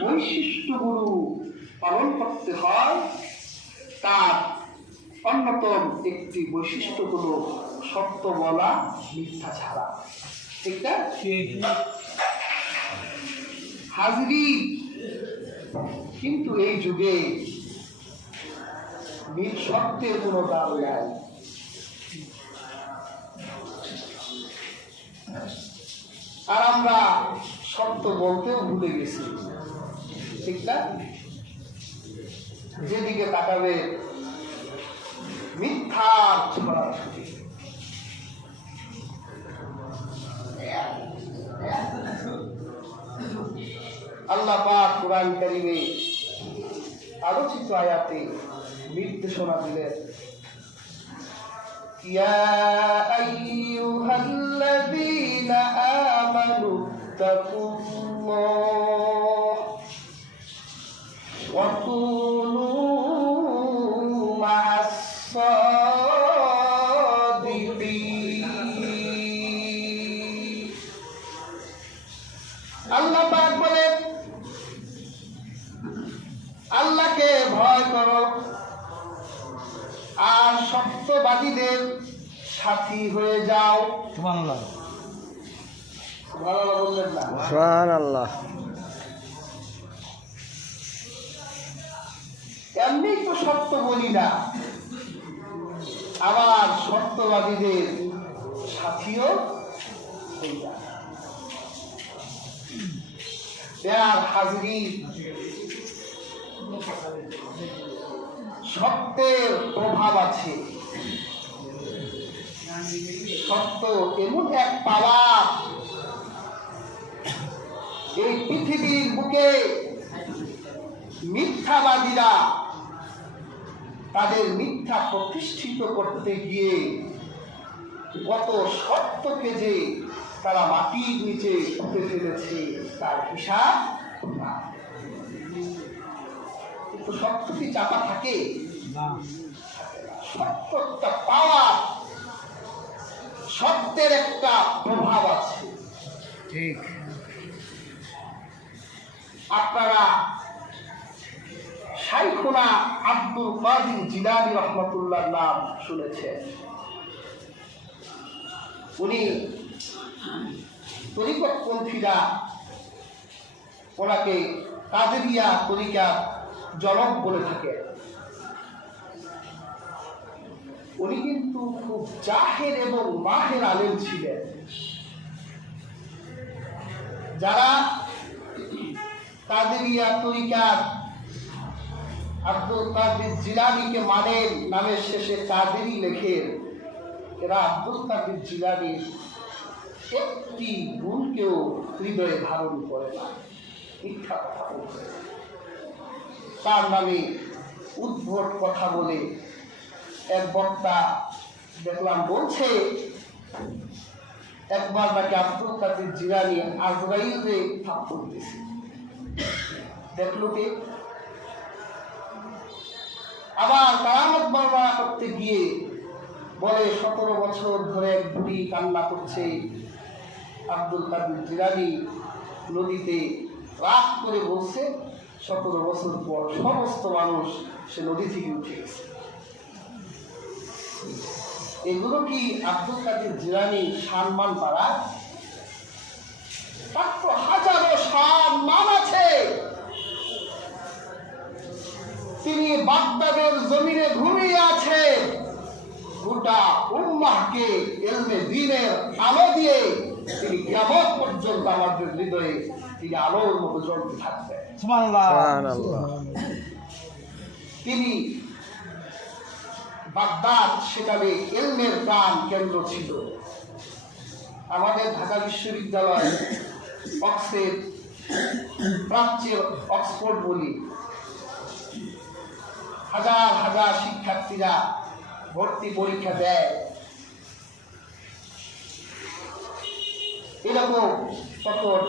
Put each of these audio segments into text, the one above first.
বৈশিষ্ট্যগুলো পালন করতে হয়, তার অন্যতম একটি বৈশিষ্ট্য হলো সত্য বলা, মিথ্যা ছাড়া। ঠিক না? হাজরি, কিন্তু এই যুগে সত্যের কোনো দাম নাই। আর আমরা সত্য বলতেও ভুলে গেছি। ঠিক না? যেদিকে তাকাবে মিথ্যার ছড়াছড়ি। আল্লাহ পাক কুরআন কারীমে আলোচিত আয়াতে নির্দেশনা দিলেন, ইয়া আইয়ুহাল্লাযীনা আমানু তাকুল্লাহ ওয়া কুনু মা'আস সাদিকিন। আল্লাহ পাক বলেন, আল্লাহকে ভয় করো আর সত্যবাদীদের সাথী হয়ে যাও। সুবহানাল্লাহ। সুবহানাল্লাহ বললেন না? সুবহানাল্লাহ। এমনি তো সত্য বলি না, আবার সত্যবাদীদের সাথীও হয়ে যায়। হাজরিন, সত্যের প্রভাব আছে। সত্য এমন এক পাওয়ার, এই পৃথিবীর বুকে মিথ্যাবাদীরা তাদের মিথ্যা প্রতিষ্ঠিত করতে গিয়ে কত সত্যকে যে তারা মাটির নিচে পুঁতে ফেলেছে তার হিসাব না। কিন্তু সত্য কি চাপা থাকে না? সত্যটা পাওয়ার, সত্যের একটা প্রভাব আছে। ঠিক। আপনারা শাইখুনা আব্দুল কাদির জিলানী রাহমাতুল্লাহ নাম শুনেছেন। উনি তরিকতপন্থীরা ওনাকে কাদেরিয়া তরিকার জনক বলে থাকে। উনি কিন্তু খুব জাহের এবং মাহের আলেম ছিলেন। যারা কাদেরিয়া তরিকার আব্দুল কাদির জিলানীকে মানেন, নামের শেষে কাদেরি লেখেন, এরা আব্দুল কাদির জিলানীর একটি গুণকেও হৃদয়ে ধারণ করে না, মিথ্যা কথা বলছে। তার নামে উদ্ভট কথা বলে এক বক্তা দেখলাম বলছে, একবার নাকি আব্দুল কাদির জিলানী আজরাইলকে থাপ্পড় দিয়েছে। দেখলো কে? আবার কারামত বর্ণনা করতে গিয়ে বলে 17 বছর ধরে এক বুড়ি কান্না করছে। আব্দুল কাদির জিলানী নদীতে রাত করে বলছে 17 বছর পর সমস্ত মানুষ সে নদী থেকে উঠে গেছে। এগুলো কি আব্দুল কাদির জিলানী সম্মান পাড়ায়? তার তো হাজারো সম্মান আছে। তিনি বাগদাদের জমিনে ঘুমিয়ে আছে, গোটা উম্মাহকে ইলমে দ্বীনের আলো দিয়ে তিনি কিয়ামত পর্যন্ত আমাদের হৃদয়ে তিনি আলোর মতো জ্বলতে থাকবেন। সুবহানাল্লাহ। তিনি বাগদাদ সেখানে ইলমের প্রাণ কেন্দ্র ছিল। আমাদের ঢাকা বিশ্ববিদ্যালয় অক্সফোর্ড, প্রাচ্যের অক্সফোর্ড বলি, হাজার হাজার শিক্ষার্থীরা ভর্তি পরীক্ষা দেয়। এরকম তখন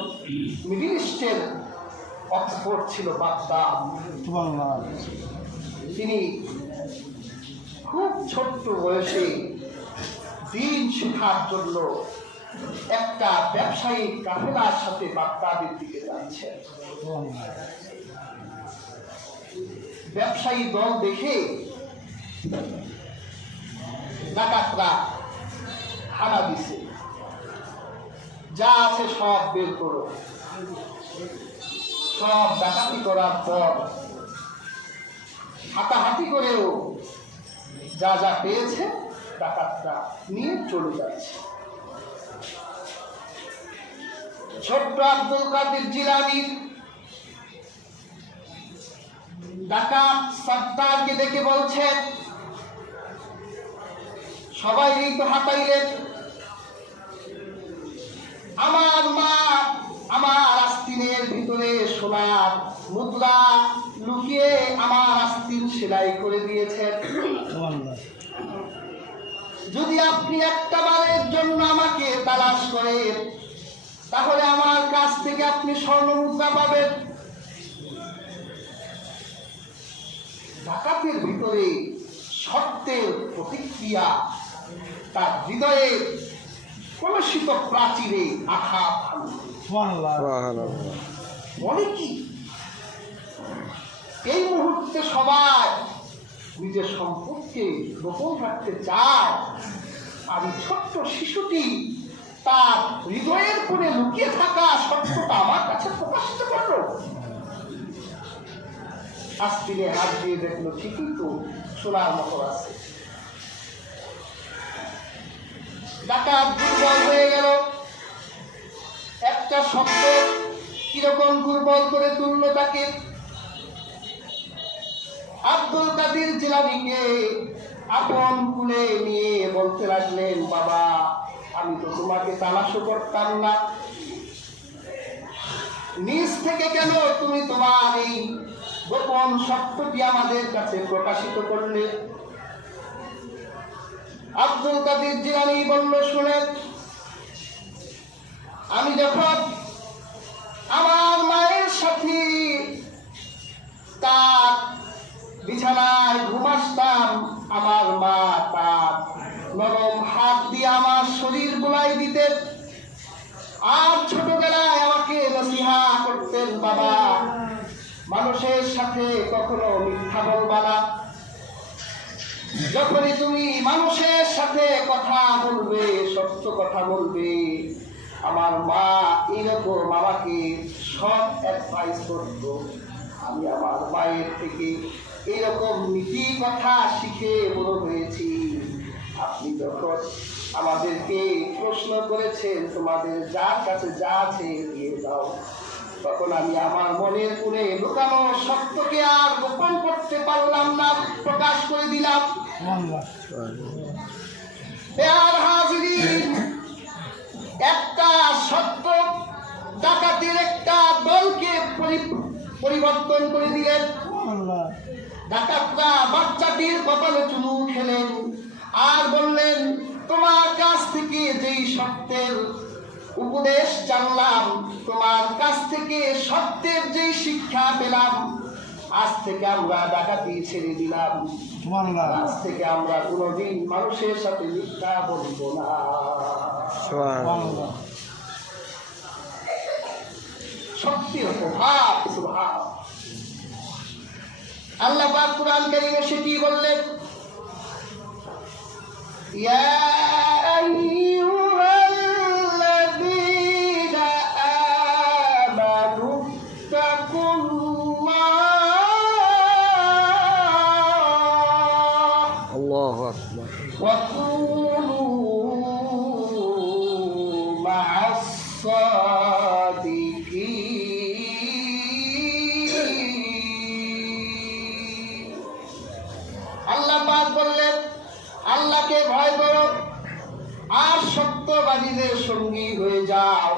মিডল ইস্টের অক্সফোর্ড ছিল বাগদাদ। তিনি খুব ছোট্ট বয়সে দিন শেখার জন্য একটা ব্যবসায়ী কাফেলার সাথে বাগদাদের দিকে যাচ্ছেন। ব্যবসায়ী দল দেখে ডাকাতরা হানা দিছে, যা আছে সব বের করো। সব ডাকাতি করার পর হাতাহাতি করেও যা যা পেয়েছে ডাকাতরা নিয়ে চলে যাচ্ছে। ছোট্ট আব্দুল কাদের জিলানী ডাকাত সত্তারকে দেখে বলছেন, সবাই তো হাতাইলেন, আমার মা আমার আস্তিনের ভিতরে সোনার মুদ্রা লুকিয়ে আমার আস্তিন সেলাই করে দিয়েছেন। যদি আপনি একটা বারের জন্য আমাকে তালাশ করেন, তাহলে আমার কাছ থেকে আপনি স্বর্ণ মুদ্রা পাবেন। ডাকাতের ভিতরে সত্যের প্রতিক্রিয়া তার হৃদয়ে কলুষিত প্রাচীরে আঘাত বলে কি, এই মুহূর্তে সবাই নিজের সম্পর্কে গোপন রাখতে চায়, আর এই ছোট্ট শিশুটি তার হৃদয়ের কোণে লুকিয়ে থাকা সত্যটা আমার কাছে প্রকাশিত করলো। আস্তিনে হাত দিয়ে দেখলো ঠিকই তো সোনার মতো আছে। ডাকাত দুর্বল হয়ে গেল। একটা শব্দ কিরকম দুর্বল করে তুললো তাকে। আব্দুল কাদের জিলানীকে আপন কুলে নিয়ে বলতে লাগলেন, বাবা আমি তো তোমাকে তালাশও করতাম না, নিজ থেকে কেন তুমি তোমার এই গোপন সত্যটি আমাদের কাছে প্রকাশিত করলে? আব্দুল কাদের জিলানী বলল, শুনেন, আমি যখন আমার মায়ের সাথে তার বিছানায় ঘুমাসতাম, আমার মা তার নরম হাত দিয়ে আমার শরীর বুলাই দিতেন, আর ছোটবেলায় আমাকে নসিহা করতেন, বাবা মানুষের সাথে কখনো মিথ্যা বলবা না, যখনই তুমি মানুষের সাথে কথা বলবে সত্য কথা বলবে। আমার মা এইরকম আমাকে সব অ্যাডভাইস করত। আমি আমার মায়ের থেকে এইরকম নীতি কথা শিখে বড় হয়েছি। আপনি যখন আমাদেরকে প্রশ্ন করেছেন তোমাদের যার কাছে যা আছে দিয়ে দাও, তখন আমি আমার মনের কোণে লুকানো সত্যকে আর গোপন করতে পারলাম না, প্রকাশ করে দিলাম। একটা সত্য ডাকাতির একটা দলকে পরিবর্তন করে দিলেন। ডাকাতরা বাচ্চাটির কপালে চুমু খেলেন আর বললেন, তোমার কাছ থেকে যেই সত্যের উপদেশ জানলাম, তোমার কাছ থেকে সত্যের যেই শিক্ষা পেলাম, আজ থেকে আমরা ডাকাতি ছেড়ে দিলাম। আজ থেকে আমরা কোনোদিন মানুষের সাথে মিথ্যা বলব না। সত্যের প্রভাব সুবহান। আল্লাহ পাক কুরআন কারীমে সেটি বললেন, ইয়া আইয়ুহাল্লাযীনা আমানু তাকুল্লাহ আল্লাহু আকবার ওয়া কুনু মা'আস সাদিকিন। আল্লাহ পাক বললেন, আল্লাহকে ভয় করো আর সত্যবাদীদের সঙ্গী হয়ে যাও,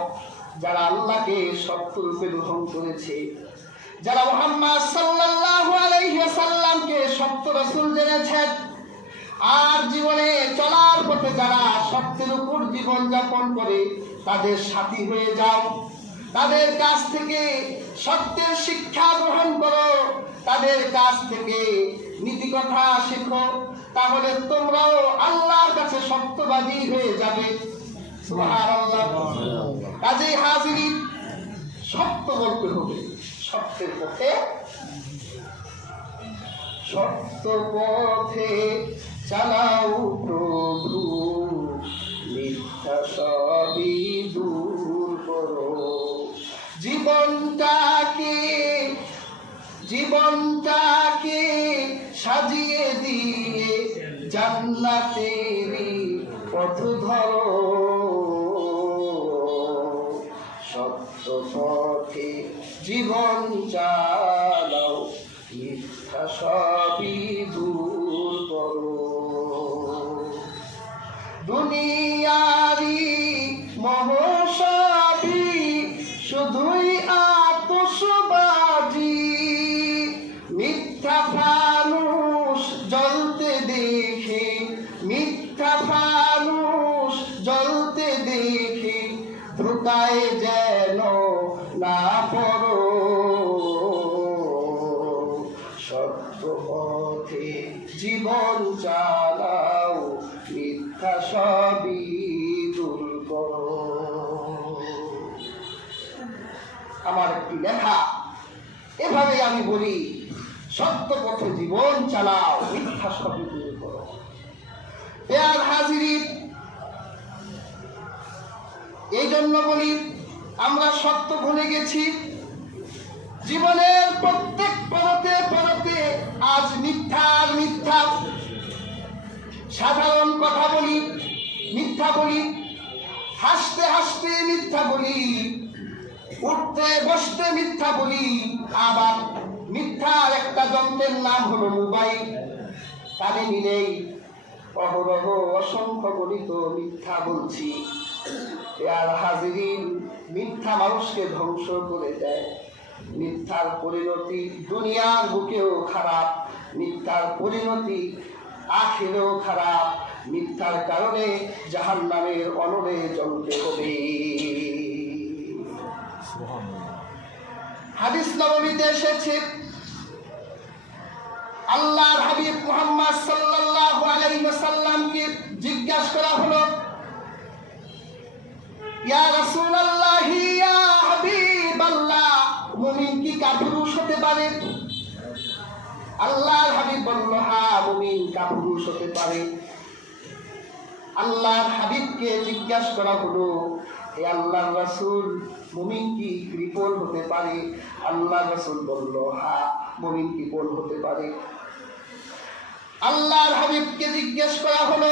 যারা আল্লাহকে সত্যরূপে গ্রহণ করেছে, যারা মুহাম্মদ সাল্লাল্লাহু আলাইহি ওয়াসাল্লামকে সত্য রাসূল জেনেছেন, আর জীবনে চলার পথে যারা সত্যের উপর জীবন যাপন করে তাদের সাথী হয়ে যাও। তাদের কাছ থেকে সত্যের শিক্ষা গ্রহণ করো, তাদের কাছ থেকে নীতি কথা শেখো, তাহলে তোমরাও আল্লাহর কাছে সত্যবাদী হয়ে যাবে। সুবহানাল্লাহ। কাজেই হাজিরিন, সত্য বলতে হবে, সত্যের পথে, সত্য পথে চালাও প্রভু, মিথ্যা সবই দূর করো। জীবনটাকে সাজিয়ে দিয়ে জান্নাতেরই পথ ধরো। সত্য পথে জীবন চালাও, মিথ্যা সবই দূর করো। দুনিয়ারি মহসবই শুধুই আতশবাজি, মিথ্যা ফানুস জ্বলতে দেখে, মিথ্যা ফানুস জ্বলতে দেখে ধোঁকায় যেন না পড়ো। সত্য পথে জীবন চালাও, মিথ্যা সবই দূর করো। আমার একটি লেখা, এভাবে আমি বলি, সত্য পথে জীবন চালাও, মিথ্যা সবই দূর করো। প্রিয় হাজিরিন, এই জন্য বলি, আমরা সত্য ভুলে গেছি। জীবনের প্রত্যেক পরতে পরতে আজ মিথ্যা আর মিথ্যা। সাধারণ কথা বলি, মিথ্যা বলি, হাসতে হাসতে মিথ্যা বলি, উঠতে বসতে মিথ্যা বলি। আবার মিথ্যার একটা যন্ত্রের নাম হলো মোবাইল। কানে নিলেই অহরহ অসংখ্য গণিত মিথ্যা বলছি। আর হাজিরিন, মিথ্যা মানুষকে ধ্বংস করে দেয়। মিথ্যার পরিণতি দুনিয়ার বুকেও খারাপ, মিথ্যার পরিণতি আখিরেও খারাপ। মিথ্যার কারণে জাহান্নামের অনলে জ্বলতে হবে। হাদিস নববীতে এসেছে, আল্লাহর হাবিব মুহাম্মদ সাল্লাল্লাহু আলাইহি ওয়াসাল্লামকে জিজ্ঞাসা করা হলো, ইয়া রাসূলুল্লাহ, ইয়া হাবিবাল্লাহ, মুমিন কি কাপুরুষ হতে পারে? আল্লাহর হাবিব বলল, হ্যাঁ, মুমিন কাপুরুষ হতে পারে। আল্লাহর হাবিবকে জিজ্ঞাসা করা হলো, হে আল্লাহর রাসূল, মুমিন কি কৃপণ হতে পারে? আল্লাহর রাসূল বলল, হ্যাঁ, মুমিন কৃপণ হতে পারে। আল্লাহর হাবিবকে জিজ্ঞাসা করা হলো,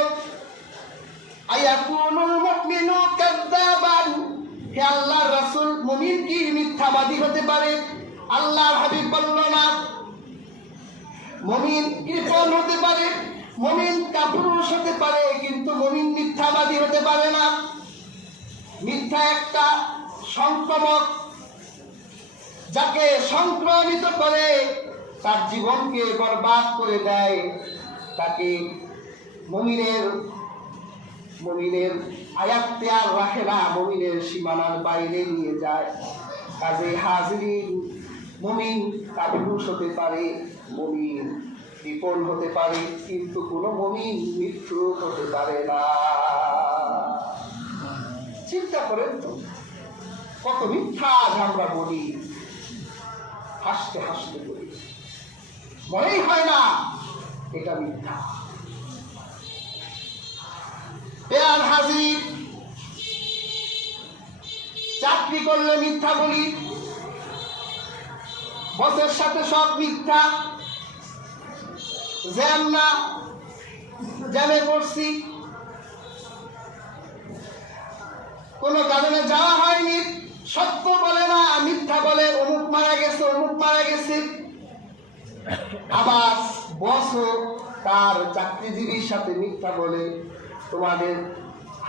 আয়াকুনুল মুমিনু কাযযাবান, হে আল্লাহর রাসূল, মুমিন কি মিথ্যাবাদী হতে পারে? আল্লাহর হাবিব বলল, না, মুমিন কৃপণ হতে পারে, মুমিন কাপুরুষ হতে পারে, কিন্তু মুমিন মিথ্যাবাদী হতে পারে না। মিথ্যা একটা সংক্রমক, যাকে সংক্রমিত করে তার জীবনকে বরবাদ করে দেয়, তাকে মুমিনের আয়াত্তে আর রাখে না, মুমিনের সীমানার বাইরে নিয়ে যায়। কাজে হাজিরিন, মুমিন কাপুরুষ হতে পারে, মুমিন বিপল হতে পারে, কিন্তু কোনো মুমিন মিথ্যুক হতে পারে না। চিন্তা করেন তো, কত মিথ্যা আজ আমরা বলি, হাসতে হাসতে বলি, মনেই হয় না এটা মিথ্যা। প্রিয় হাজির, চাকরি করলে মিথ্যা বলি, বসের সাথে সব মিথ্যা। জ্যামে পড়ছি, কোন কারণে যাওয়া হয়নি, সত্য বলে না, মিথ্যা বলে, অমুক মারা গেছে, অমুক মারা গেছে। আবার বসও তার চাকরিজীবীর সাথে মিথ্যা বলে, তোমাদের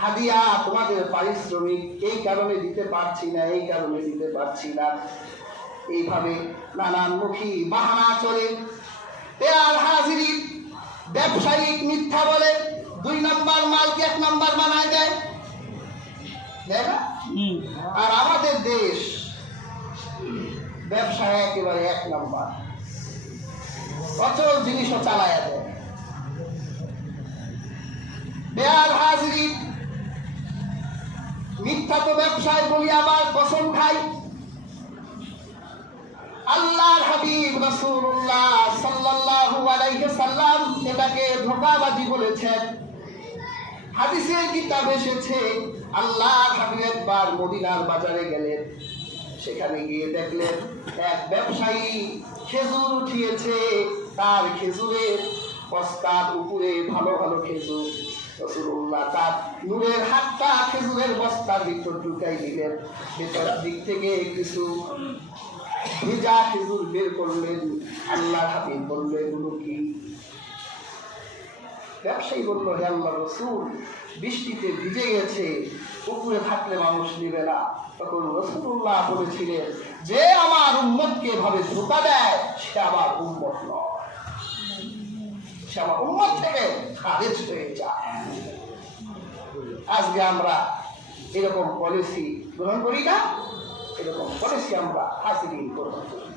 হাদিয়া, তোমাদের পারিশ্রমিক এই কারণে দিতে পারছি না, এই কারণে দিতে পারছি না। এইভাবে নানানমুখী বাহানা চলে। আর হাজিরিন, ব্যবসায়িক মিথ্যা বলে 2 নাম্বার মালকে 1 নাম্বার বানায় দেয়, তাই না? আর আমাদের দেশ ব্যবসায় একেবারে 1 নাম্বার, অচল জিনিসও চালায় দেয়। বেয়ার হাজিরিন, মিথ্যা তো ব্যবসায় বলি আবার কসম খাই। আল্লাহর হাবিব রাসূলুল্লাহ সাল্লাল্লাহু আলাইহি সাল্লাম এটাকে ধোঁকাবাজি বলেছেন। হাদিসে কিতাব এসেছে, আল্লাহর হাবিব একবার মদিনার বাজারে গেলেন। সেখানে গিয়ে দেখলেন এক ব্যবসায়ী খেজুর উঠিয়েছে, তার খেজুরের বস্তার উপরে ভালো ভালো খেজুর। রাসূলুল্লাহ তার নূরের হাতটা খেজুরের বস্তার ভিতর ঢুকাই দিলেন। ভেতরের দিক থেকে কিছু ভেজা খেজুর বের করলেন। আল্লাহর হাবিব বললেন, এগুলো কি? ব্যবসায়ী বলল, হে আল্লাহর রাসূল, বৃষ্টিতে ভিজে গেছে, পুকুরে থাকলে মানুষ নিবে না। তখন রাসূলুল্লাহ বলেছিলেন, যে আমার উম্মতকে এভাবে ধোঁকা দেয় সে আমার উম্মত নয়, সে আমার উম্মত থেকে খারিজ হয়ে যায়। আজকে আমরা এরকম পলিসি গ্রহণ করি না, এরকম পলিসি আমরা হাজিরিন গ্রহণ করি।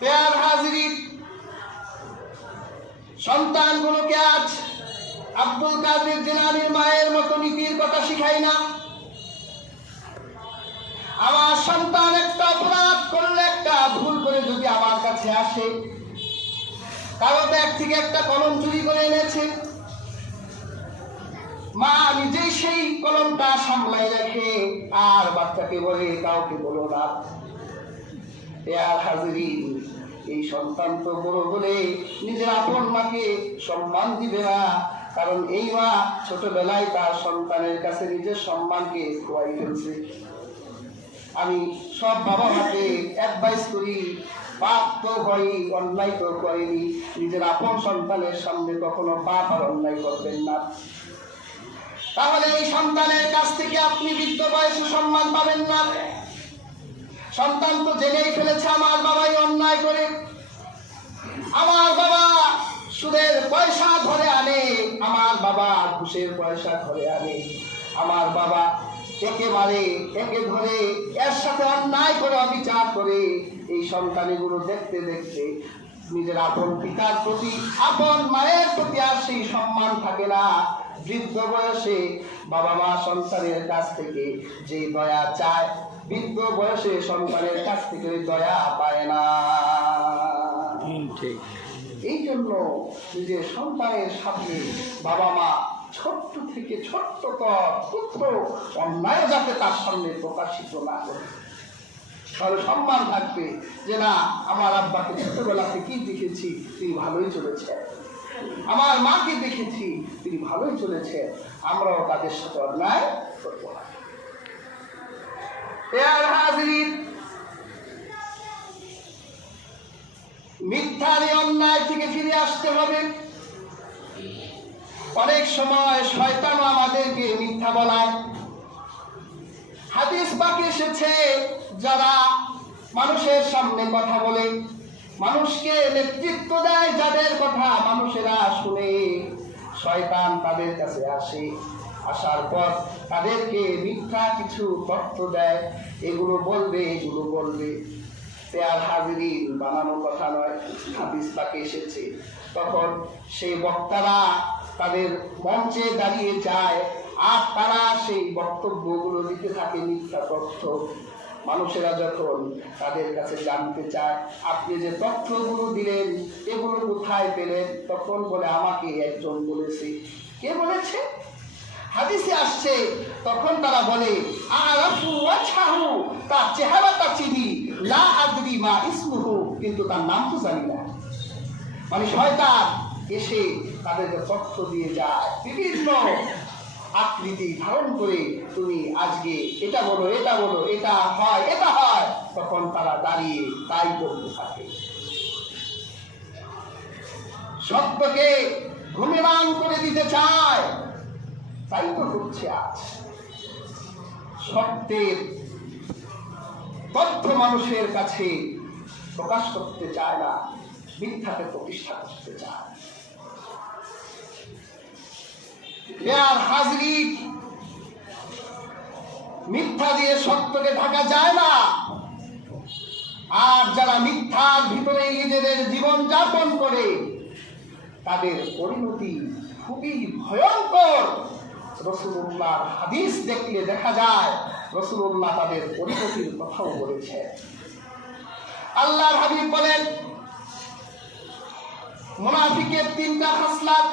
প্যার হাজিরিন, সন্তানগুলোকে আজ আব্দুল কাদের জিলানীর মায়ের মতো নীতির কথা শিখাই না। আমার সন্তান একটা অপরাধ করলে, একটা ভুল করে যদি আমার কাছে আসে, কারো ব্যাগ থেকে একটা কলম চুরি করে এনেছে, মা নিজেই সেই কলমটা সামলাই রাখে আর বাচ্চাকে বলে কাউকে বলো না। হাজিরিন, এই সন্তান তো বড় হলে নিজের আপন মাকে সম্মান দিবে না, কারণ এই মা ছোটবেলায় তার সন্তানের কাছে নিজের সম্মানকে খোয়াই ফেলছে। আমি সব বাবা মাকে অ্যাডভাইস করি, পাপ তো হয়, অন্যায় তো করেনি, নিজের আপন সন্তানের সামনে কখনো পাপ আর অন্যায় করবেন না। তাহলে এই সন্তানের কাছ থেকে আপনি বৃদ্ধ বয়সে সম্মান পাবেন না। সন্তান তো জেনেই ফেলেছে আমার বাবাই অন্যায় করে, আমার বাবা সুদের পয়সা ধরে আনে, আমার বাবা ঘুষের পয়সা ধরে আনে, আমার বাবা একে মারে, একে ধরে, এর সাথে অন্যায় করে, অবিচার করে। এই সন্তানগুলো দেখতে দেখতে নিজের আপন পিতার প্রতি, আপন মায়ের প্রতি আর সেই সম্মান থাকে না। বৃদ্ধ বয়সে বাবা মা সন্তানের কাছ থেকে যে দয়া চায়, বৃদ্ধ বয়সে সন্তানের কাছ থেকে দয়া পায় না। এই জন্য নিজের সন্তানের সাথে বাবা মা ছোট্ট থেকে ছোট্টতর পুত্র অন্যায় যাতে তার সামনে প্রকাশিত না করে, তাহলে সম্মান থাকবে যে না, আমার আব্বাকে ছোটবেলা থেকেই দেখেছি তিনি ভালোই চলেছে, আমার মাকে দেখেছি তিনি ভালোই চলেছে, আমরাও তাদের সাথে অন্যায় করব না। মিথ্যার অন্যায় থেকে ফিরে আসতে হবে। অনেক সময় শয়তান আমাদেরকে মিথ্যা বলায়। হাদিস পাকে এসেছে, যারা মানুষের সামনে কথা বলে, মানুষকে নেতৃত্ব দেয়, যাদের কথা মানুষেরা শুনে, শয়তান তাদের কাছে আসে, আসার পর তাদেরকে মিথ্যা কিছু তথ্য দেয়, এগুলো বলবে, এগুলো বলবে। প্যার হাজিরিন, বানানো কথা নয়, হাদিস পাকে এসেছে। তখন সেই বক্তারা তাদের মঞ্চে দাঁড়িয়ে যায় আর তারা সেই বক্তব্যগুলো দিতে থাকে, মিথ্যা তথ্য। মানুষেরা যখন তাদের কাছে জানতে চায়, আপনি যে তথ্যগুলো দিলেন এগুলো কোথায় পেলেন, তখন বলে আমাকে একজন বলেছে। কে বলেছে? হাদিসে আসছে। তখন তারা বলে, আরাফু ওয়াজহাহু, তার চেহারাটা চিনি, লা আদরি মা ইসমুহু, কিন্তু তার নাম তো জানি না। মানে শয়তান এসে তাদেরকে তথ্য দিয়ে যায়, বিভিন্ন আকৃতি ধারণ করে, তুমি আজকে এটা বলো, এটা বলো, এটা হয়, এটা হয়। তখন তারা দাঁড়িয়ে তাই বলতে থাকে। সত্যকে ঘুমেমান করে দিতে চায়, তাই তো হচ্ছে আজ। সত্যের তথ্য মানুষের কাছে প্রকাশ করতে চায় না, মিথ্যাকে প্রতিষ্ঠা করতে চায়। হাজির, মিথ্যা দিয়ে সত্যকে ঢাকা যায় না। আর যারা মিথ্যার ভিতরে নিজেদের জীবন যাপন করে, তাদের পরিণতি খুবই ভয়ঙ্কর। রাসূলুল্লাহর হাদিস দেখলে দেখা যায় রাসূলুল্লাহ তাদের পরিণতির কথাও বলেছে। আল্লাহর হাবিব বলেন মুনাফিকের 3টা খাসলাত,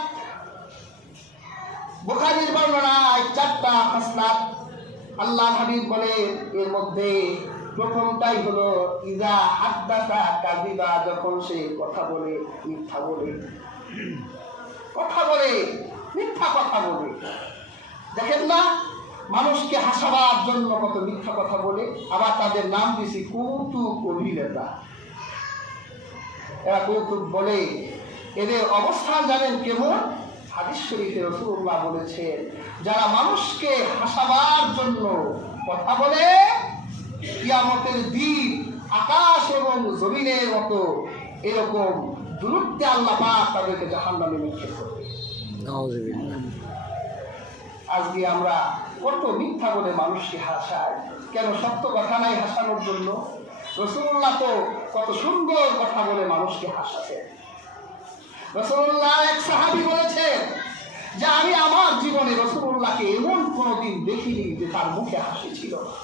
বুখারীর বর্ণনায় 4টা খাসলাত। আল্লাহর হাবিব বলেন এর মধ্যে প্রথমটাই হলো ইযা হাদ্দাসা কাযিবা, যখন সে কথা বলে মিথ্যা বলে, মিথ্যা কথা বলে। দেখেন না মানুষকে হাসাবার জন্য কত মিথ্যা কথা বলে, আবার তাদের নাম দিয়েছি কৌতুক অভিনেতা। এরা কৌতুক বলে, এদের অবস্থান জানেন কেমন? হাদিস শরীফে রাসূলুল্লাহ বলেছেন যারা মানুষকে হাসাবার জন্য কথা বলে, কিয়ামতের দিন আকাশ এবং জমিনের মতো এরকম দূরত্বে আল্লাহ পাক তাদেরকে জাহান্নামে নিক্ষেপ করবে। আজকে আমরা কত মিথ্যা বলে মানুষকে হাসাই, কেন সত্য কথা নাই হাসানোর জন্য? রাসূলুল্লাহ তো কত সুন্দর কথা বলে মানুষকে হাসাতেন। রাসূলুল্লাহ এক সাহাবী বলেছেন যে আমি আমার জীবনে রাসূলুল্লাহকে এমন কোনোদিন দেখিনি যে তার মুখে হাসি ছিল না।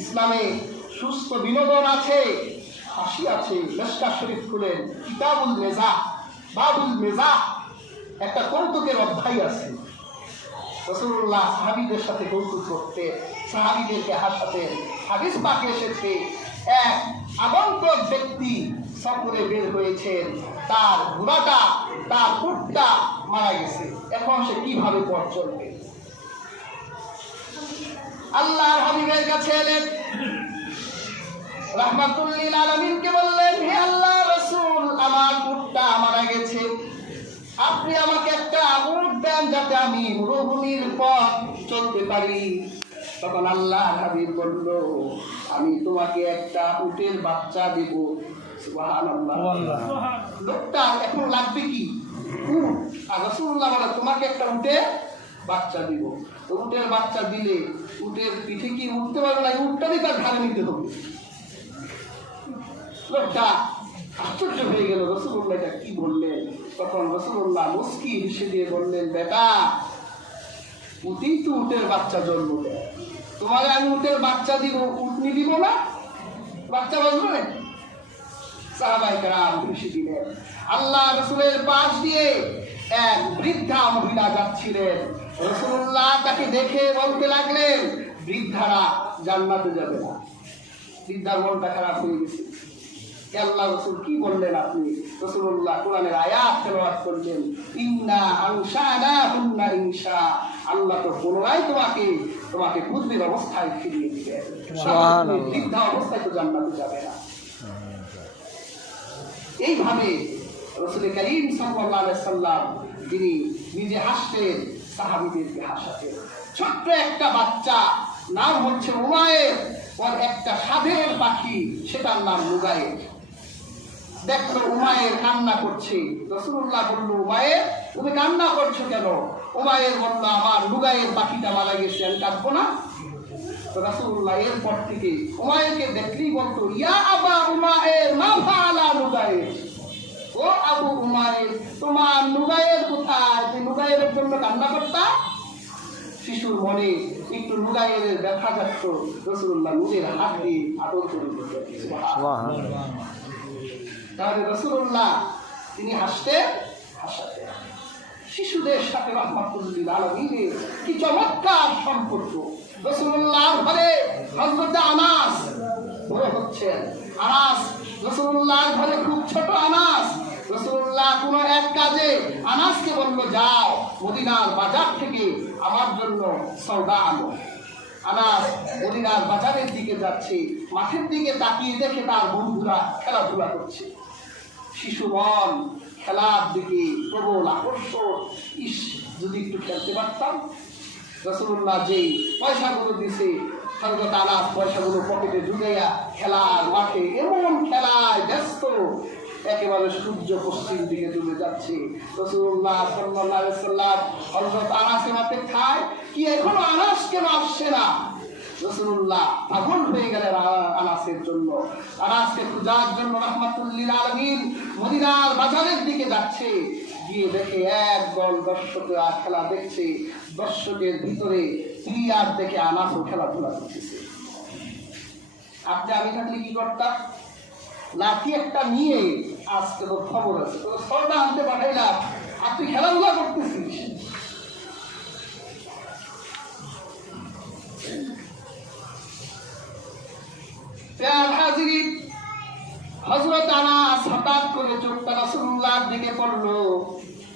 ইসলামে সুস্থ বিনোদন আছে, হাসি আছে। মিশকাত শরীফ খুলেন, কিতাবুল মেজাহ, বাবুল মেজাহ, একটা কৌতুকের অধ্যায় আছে। রাসূলুল্লাহ সাহাবীদের সাথে কৌতুক করতেন, সাহাবীদেরকে হাসাতেন। হাদিস পাকে এসেছে এক আগন্তুক ব্যক্তি সফরে বের হয়েছেন, তার ঘোড়াটা, তার উটটা মারা গেছে। এখন সে কিভাবে পথ চলবে? আল্লাহর হাবিবের কাছে এলেন, রাহমাতুল লিল আলামিনকে বললেন, হে আল্লাহর রাসূল, আমার উটটা মারা গেছে, আপনি আমাকে একটা উট দেন যাতে আমি মরুভূমির পথ চলতে পারি। তখন আল্লাহর হাবিব বলল, আমি তোমাকে একটা উটের বাচ্চা দেব। সুবহানাল্লাহ। লোকটা এখন লাগবে কি? উট। আর রাসূলুল্লাহ বলে তোমাকে একটা উটের বাচ্চা দিব। উটের বাচ্চা দিলে উটের পিঠে কি উঠতে পারবে না, উটটারই তার ঘাড়ে নিতে হবে। লোকটা আশ্চর্য হয়ে গেল, রাসূলুল্লাহ এটা কি বললেন? তখন রাসূলুল্লাহ মুস্কি হেসে দিয়ে বললেন, বেটা, উটেই তো উটের বাচ্চা জন্ম দেয়, তোমাকে আমি উটের বাচ্চা দিব, উটনি দিব না? বাচ্চা বলবে? সাহাবায়ে কেরাম হেসে দিলেন। আল্লাহ রাসূলের পাশ দিয়ে এক বৃদ্ধা মহিলা যাচ্ছিলেন। রাসূলুল্লাহ তাকে দেখে বলতে লাগলেন, বৃদ্ধারা জান্নাতে যাবে না। বৃদ্ধার মনটা খারাপ হয়ে গেছে। আল্লাহ রাসূল কি বললেন আপনি? রাসূলুল্লাহ কোরআনের আয়াত তেলাওয়াত করলেন, ইন্না আনশানাহুন্না ইনশা, আল্লাহ তো পুনরায় তোমাকে পূর্বের অবস্থায় ফিরিয়ে দিবেন। সুবহানাল্লাহ। বৃদ্ধা অবস্থায় তো জান্নাতে যাবে না। এইভাবে রাসূল করিম সাল্লাল্লাহু আলাইহি সাল্লাম তিনি নিজে হাসতেন, সাহাবীদেরকে হাসাতেন। ছোট্ট একটা বাচ্চা, নাম হচ্ছে উমায়ের, ওর একটা সাধের পাখি, সেটার নাম লুগায়ের। দেখলো উমায়ের কান্না করছে। রাসূলুল্লাহ বলল, উমায়ের তুমি কান্না করছো কেন? উমায়ের বলল, আমার লুগায়ের পাখিটা মারা গেছে, আমি কাঁদবো না? তো রাসূলুল্লাহ এরপর থেকে উমায়েরকে দেখলেই বলতো, ইয়া আবা উমায়ের মা ফাআলা লুগায়ের, ও আবু উমায়ের তোমার লুগায়ের কোথায়? তুমি লুগায়ের জন্য কান্না করতা? শিশুর মনে একটু লুগায়ের ব্যথা যাচ্ছ, রাসূলুল্লাহ নিজের হাত দিয়ে আদর করে দিতেন। সুবহানাল্লাহ। তাহলে রাসূলুল্লাহ তিনি হাসাতেন। শিশুদের সাথে রাহমাতুল লিল আলামিনের কি চমৎকার সম্পর্ক। রাসূলুল্লাহর ঘরে হযরত আনাস বড় হচ্ছেন। আনাস রাসূলুল্লাহর ঘরে খুব ছোট আনাস। রাসূলুল্লাহ কোনো এক কাজে আনাসকে বলল, যাও মদিনার বাজার থেকে আমার জন্য সওদা আনো। আনাস মদিনার বাজারের দিকে যাচ্ছে, মাঠের দিকে তাকিয়ে দেখে তার বন্ধুরা খেলাধুলা করছে। শিশু মন খেলার দিকে প্রবল আকর্ষণ, ইস যদি একটু খেলতে পারতাম। রাসূলুল্লাহ যেই পয়সাগুলো দিছে, হযরত আনাস পয়সাগুলো পকেটে ঢুকাইয়া খেলার মাঠে এমন খেলায় ব্যস্ত, একেবারে সূর্য পশ্চিম দিকে ডুবে যাচ্ছে। রাসূলুল্লাহ সাল্লাল্লাহু আলাইহি সাল্লাম হযরত আনাসের হাতে খায়, কি এখনো আনাস কেন আসছে না? রাসূলুল্লাহ পাগল হয়ে গেলেন আনাসের জন্য। আনাসকে খোঁজার জন্য রাহমাতুল লিল আলামিন মদিনার বাজারের দিকে যাচ্ছে। গিয়ে দেখে একদল দর্শকরা খেলা দেখছে, দর্শকের ভিতরে প্লেয়ার দেখে আনাসও খেলাধুলা করতেছে। আপনি আমি থাকলে কি করতাম? লাঠি একটা নিয়ে আজকে তো খবর আছে, তো সরটা আনতে পাঠাইলাম, আর তুই খেলাধুলা করতেছিস। হযরত আনাস হঠাৎ করে চোখটা রাসূলুল্লাহর দিকে পড়লো।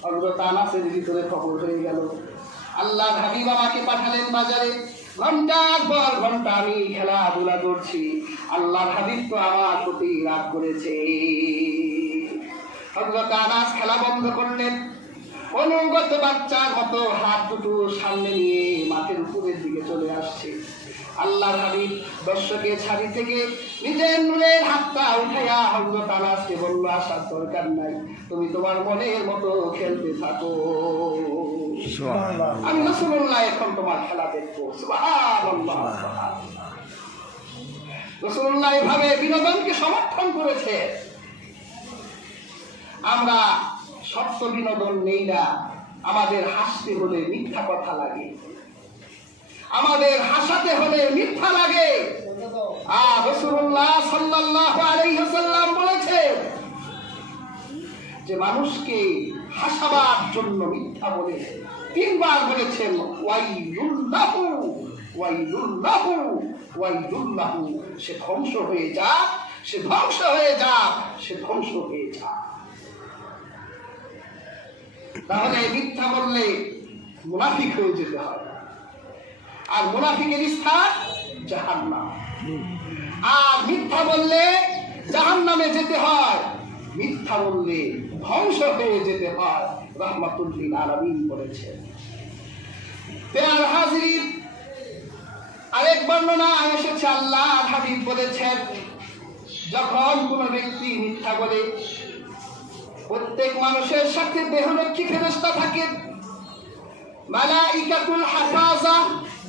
হযরত আনাসের ভিতরে খবর হয়ে গেল, আল্লাহর হাবিব আমাকে পাঠালেন বাজারে, ঘন্টার পর ঘন্টা আমি খেলাধুলা করছি, আল্লাহর হাবিব তো আমার প্রতি রাগ করেছে। হযরত আনাস খেলা বন্ধ করলেন, অনুগত বাচ্চার মতো হাত দুটো সামনে নিয়ে মাঠের উপরের দিকে চলে আসছে। আল্লাহর হাবিব দর্শকের ছাড়ি থেকে নিজের নূরের হাতটা উঠাইয়া হযরত আনাসকে বলল, আসার দরকার নাই, তুমি তোমার মনের মতো খেলতে থাকো, আমি রাসূলুল্লাহ এখন তোমার খেলা দেখবো। সুবহানাল্লাহ। রাসূলুল্লাহ এভাবে বিনোদনকে সমর্থন করেছে। আমরা সত্য বিনোদন নেই না, আমাদের হাসতে হলে মিথ্যা কথা লাগে, আমাদের হাসাতে হলে মিথ্যা লাগে। আর রাসূলুল্লাহ সাল্লাল্লাহু আলাইহি ওয়াসাল্লাম বলেছেন যে মানুষকে হাসাবার জন্য মিথ্যা বলে তিনবার বলেছেন, ওয়াইলুল্লাহু ওয়াইলুল্লাহু ওয়াইলুল্লাহু, সে ধ্বংস হয়ে যাক, সে ধ্বংস হয়ে যাক, সে ধ্বংস হয়ে যাক। তাহলে মিথ্যা বললে মুনাফিক হয়ে যেতে হয়, আর মুনাফিকের স্থান জাহান্নাম। আর মিথ্যা বললে জাহান্নামে যেতে হয়, মিথ্যা বললে ধ্বংস হয়ে যেতে হয়। রাহমাতুল লিল আলামিন বলেছেন। প্রিয় হাজির, আরেক বর্ণনা এসেছে, আল্লাহর হাবিব বলেছেন, যখন কোনো ব্যক্তি মিথ্যা বলে, প্রত্যেক মানুষের সাথে দেহরক্ষী ফেরেশতা থাকে, মালাইকাতুল হাফাজা,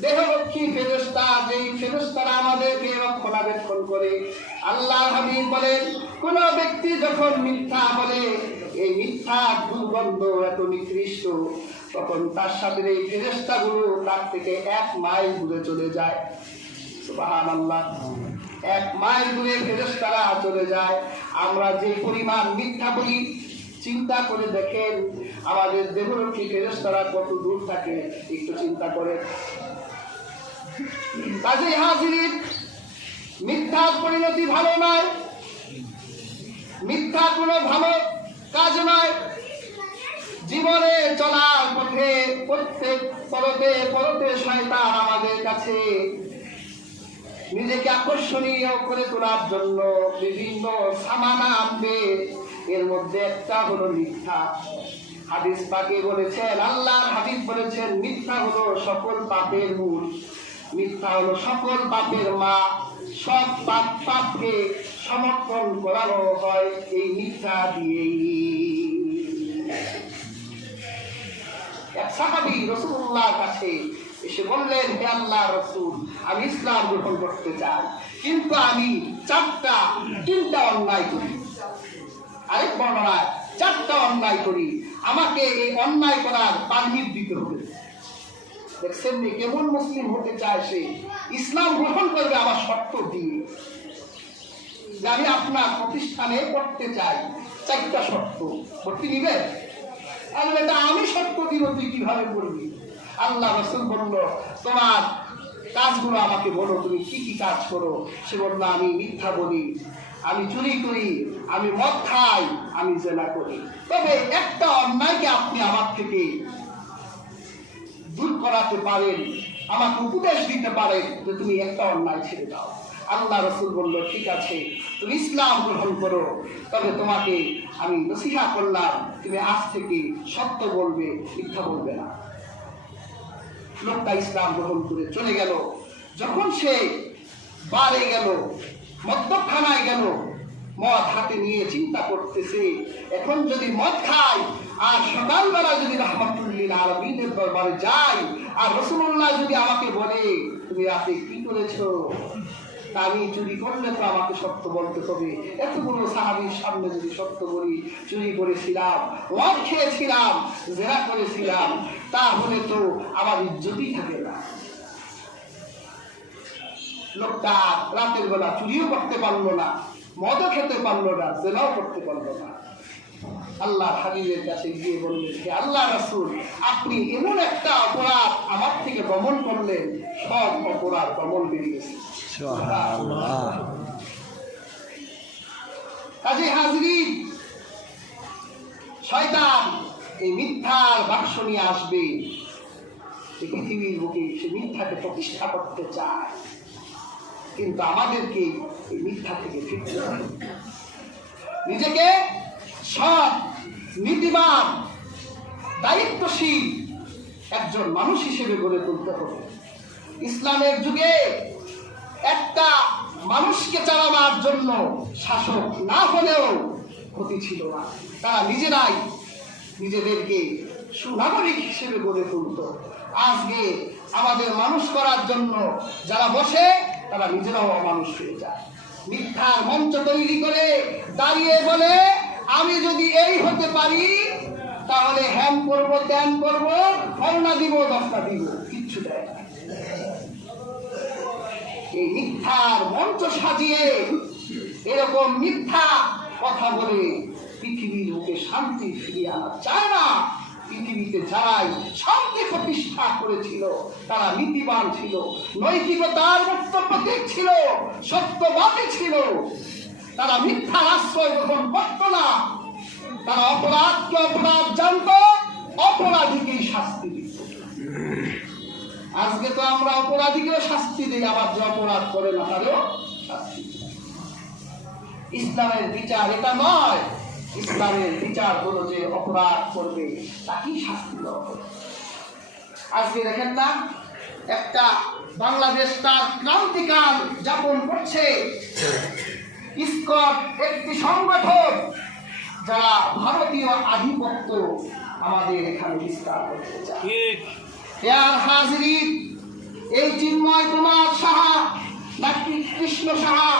দেহরক্ষী ফেরেশতা, যেই ফেরেশতারা আমাদেরকে রক্ষণাবেক্ষণ করে। আল্লাহর হাবিব বলেন, কোন ব্যক্তি যখন মিথ্যা বলে, এই মিথ্যা দুর্গন্ধ এত নিকৃষ্ট, তখন তার সাথে এই ফেরেশতাগুলো তার থেকে 1 মাইল দূরে চলে যায়। সুবহানাল্লাহ। 1 মাইল দূরে ফেরেশতারা চলে যায়। আমরা যে পরিমাণ মিথ্যা বলি, চিন্তা করে দেখেন আমাদের দেহরক্ষী ফেরেশতারা কত দূর থাকে, একটু চিন্তা করে। কাজেই হাজির, মিথ্যার পরিণতি ভালো নয়, মিথ্যা কোনো ভালো কাজ নয়। জীবনে চলার পথে প্রত্যেক পরতে পরতে শয়তান আমাদের কাছে নিজেকে আকর্ষণীয় করে তোলার জন্য বিভিন্ন সামানা আনবে, এর মধ্যে একটা হলো মিথ্যা। হাদিস পাকে বলেছেন, আল্লাহর হাবিব বলেছেন, মিথ্যা হলো সকল পাপের মূল, মিথ্যা হলো সকল পাপের মা। সব পাপকে সমর্থন করানো হয় এই মিথ্যা দিয়েই। এক সাহাবী রাসূলুল্লাহর কাছে এসে বললেন, হে আল্লাহর রাসূল, আমি ইসলাম গ্রহণ করতে চাই, কিন্তু আমি 3টা অন্যায় করি। আরেক বর্ণনায় 4টা অন্যায় করি, আমাকে এই অন্যায় করার পারমিট দিতে হবে। দেখছেন কেমন মুসলিম হতে চায় সে, ইসলাম গ্রহণ করবে আমার শর্ত দিয়ে, যে আমি আপনার প্রতিষ্ঠানে পড়তে চাই, 4টা শর্ত, ভর্তি নিবে? এটা আমি শর্ত দিব, তুই কিভাবে করবি? আল্লাহ রাসূল বলল, তোমার কাজগুলো আমাকে বলো, তুমি কি কি কাজ করো? সে বলল, আমি মিথ্যা বলি, আমি চুরি করি, আমি মদ খাই, আমি জেনা করি। তবে একটা অন্যায়কে আপনি আমার থেকে দূর করাতে পারেন, আমাকে উপদেশ দিতে পারেন যে তুমি একটা অন্যায় ছেড়ে দাও। আল্লাহ রাসূল বলল, ঠিক আছে, তুমি ইসলাম গ্রহণ করো, তবে তোমাকে আমি নসিহত করলাম, তুমি আজ থেকে সত্য বলবে, মিথ্যা বলবে না। লোকটা ইসলাম গ্রহণ করে চলে গেল। যখন সে বারে গেল, মদ্যখানায় গেল, মদ হাতে নিয়ে চিন্তা করতেছে, এখন যদি মদ খাই আর সকালবেলা যদি রাহমাতুল লিল আলামিনের দরবারে যাই, আর রাসূলুল্লাহ যদি আমাকে বলে, তুমি রাতে কি করেছো, আমি চুরি করলে তো আমাকে সত্য বলতে হবে। এতগুলো সাহাবীর সামনে যদি সত্য বলি, চুরি করেছিলাম, মদ খেয়েছিলাম, জেনা করেছিলাম, তাহলে তো আমার ইজ্জতই থাকে না। লোকটা রাতের বেলা চুরিও করতে পারলো না, মদও খেতে পারলো না, জেনাও করতে পারলো না। আল্লাহ হাবিবের কাছে গিয়ে বললেন, হে আল্লাহ রাসূল, আপনি এমন একটা অপরাধ আমার থেকে দমন করলেন, সব অপরাধ দমন বেরিয়ে গেছে। সুবহানাল্লাহ। কাজে হাজরিন, শয়তান এই মিথ্যার বাক্স নিয়ে আসবে, এই পৃথিবীর বুকে সে মিথ্যাকে প্রতিষ্ঠা করতে চায়, কিন্তু আমাদেরকে এই মিথ্যা থেকে ফিরতে হবে। নিজেকে সৎ, নীতিবান, দায়িত্বশীল একজন মানুষ হিসেবে গড়ে তুলতে হবে। ইসলামের যুগে একটা মানুষকে চালাবার জন্য শাসক না হলেও ক্ষতি ছিল না, তারা নিজেরাই নিজেদেরকে সুনাগরিক হিসেবে গড়ে তুলত। আজকে আমাদের মানুষ করার জন্য যারা বসে, তারা নিজেরাও অমানুষ হয়ে যায়। মিথ্যার মঞ্চ তৈরি করে দাঁড়িয়ে বলে, আমি যদি এই হতে পারি তাহলে হ্যান করব, ত্যান করব, ফলনা দিব, দশটা দিব, কিচ্ছু দেয় না। এই মিথ্যার মঞ্চ সাজিয়ে এরকম মিথ্যা কথা বলে পৃথিবীর বুকে শান্তি ফিরিয়ে আনা চায় না। পৃথিবীতে যারাই শান্তি প্রতিষ্ঠা করেছিল তারা নীতিবান ছিল, নৈতিকতার মুক্ত প্রতীক ছিল, সত্যবাদী ছিল। তারা মিথ্যার আশ্রয় গ্রহণ করত না। তারা অপরাধকে অপরাধ জানত, অপরাধীকেই শাস্তি দিত। আজকে তো আমরা অপরাধীকেও শাস্তি দিই, আবার যে অপরাধ করে না তারও শাস্তি দিই। ইসলামের বিচার এটা নয়। ইসলামের বিচার হলো যে অপরাধ করবে তাকেই শাস্তি দেওয়া হবে। আজকে দেখেন না, একটা বাংলাদেশ তার ক্রান্তিকাল যাপন করছে। ইসকন একটি সংগঠন যারা ভারতীয় আধিপত্য আমাদের এখানে বিস্তার করতে চায়। আর হাজরিন, এই চিন্ময় কুমার সাহা নাকি কৃষ্ণ সাহা,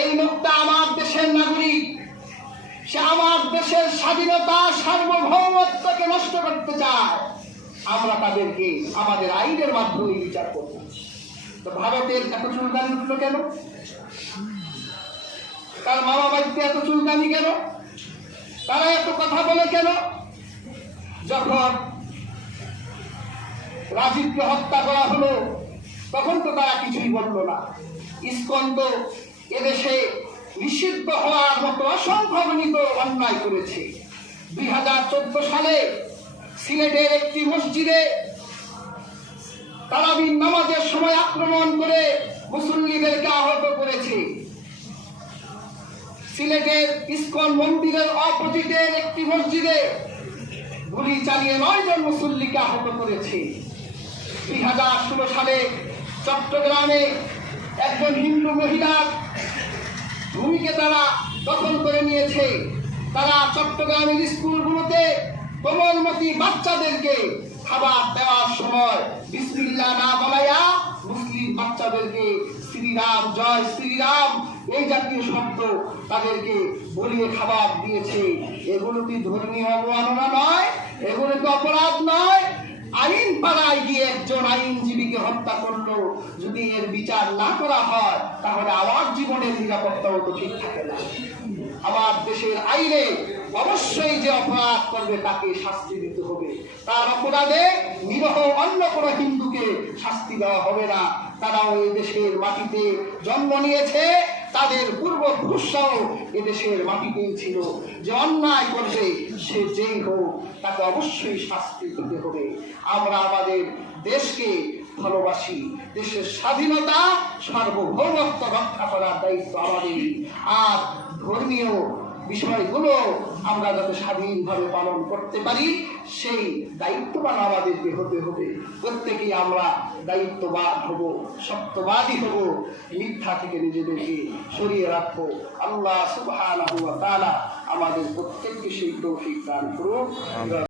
এই লোকটা আমার দেশের নাগরিক। সে আমার দেশের স্বাধীনতা, সার্বভৌমত্বকে নষ্ট করতে চায়। আমরা তাদেরকে আমাদের আইনের মাধ্যমে বিচার করব। তো ভারতের এত চুলকানি উঠলো কেন? তার মামা বাড়িতে এত চুলকানি কেন? তারা এত কথা বলে কেন? যখন রাজীবকে হত্যা করা হলো তখন তো তারা কিছুই বলল না। ইসকন তো এদেশে নিষিদ্ধ হওয়ার মতো অসংখ্য অন্যায় করেছে। 2014 সালে সিলেটের একটি মসজিদে তারাবির নামাজের সময় আক্রমণ করে মুসল্লিদেরকে আহত করেছে। সিলেটের ইসকন মন্দিরের অপোজিটের একটি মসজিদে গুলি চালিয়ে 9 জন মুসল্লিকে আহত করেছে। 2016 সালে চট্টগ্রামে একজন হিন্দু মহিলার ভূমিকে তারা দখল করে নিয়েছে। তারা চট্টগ্রামের স্কুলগুলোতে কোমলমতি বাচ্চাদেরকে খাবার দেওয়ার সময় বিসমিল্লাহ না বলাইয়া মুসলিম বাচ্চাদেরকে শ্রীরাম, জয় শ্রীরাম এই জাতীয় শব্দ তাদেরকে বলিয়ে খাবার দিয়েছে। এগুলো কি ধর্মীয় অবমাননা নয়? এগুলো কি অপরাধ নয়? আইন পাড়ায় গিয়ে একজন আইনজীবীকে হত্যা করলো, যদি এর বিচার না করা হয় তাহলে আমার জীবনের নিরাপত্তাও তো ঠিক থাকে না। আমার দেশের আইনে অবশ্যই যে অপরাধ করবে তাকে শাস্তি দিতে হবে। তার অপরাধে নিরহ অন্য কোনো হিন্দুকে শাস্তি দেওয়া হবে না। তারাও এই দেশের মাটিতে জন্ম নিয়েছে, তাদের পূর্বপুরুষরাও এদেশের মাটিতেই ছিল। যে অন্যায় করবে সে যেই হোক তাকে অবশ্যই শাস্তি দিতে হবে। আমরা আমাদের দেশকে ভালোবাসি, দেশের স্বাধীনতা, সার্বভৌমত্ব রক্ষা করার দায়িত্ব আমাদের। আর ধর্মীয় বিষয়গুলো আমরা যাতে স্বাধীনভাবে পালন করতে পারি সেই দায়িত্ববান আমাদেরকে হতে হবে। প্রত্যেকেই আমরা দায়িত্ববান হব, সত্যবাদী হব, মিথ্যা থেকে নিজেদেরকে সরিয়ে রাখবো। আল্লাহ সুবহানাহু ওয়া তাআলা আমাদের প্রত্যেককে সেই তৌফিক দান করুন।